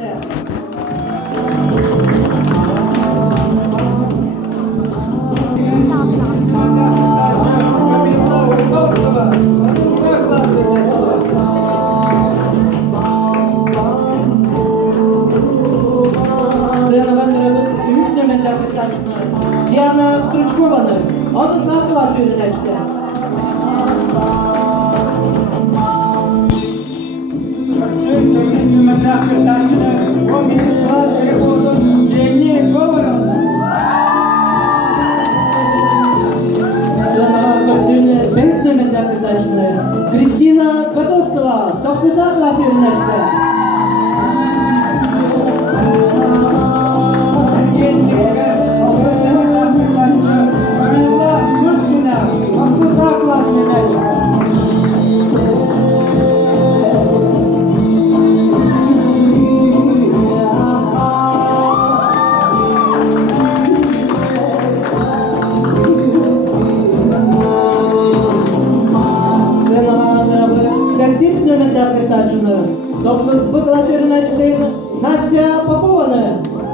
öğrençler. Diana Крючкованı, adı sağ klas öğrençler. Кристина Котовцева, 9 класс öğrençler. Сертификат передачи. 9 класс öğrençleri Настя Попова.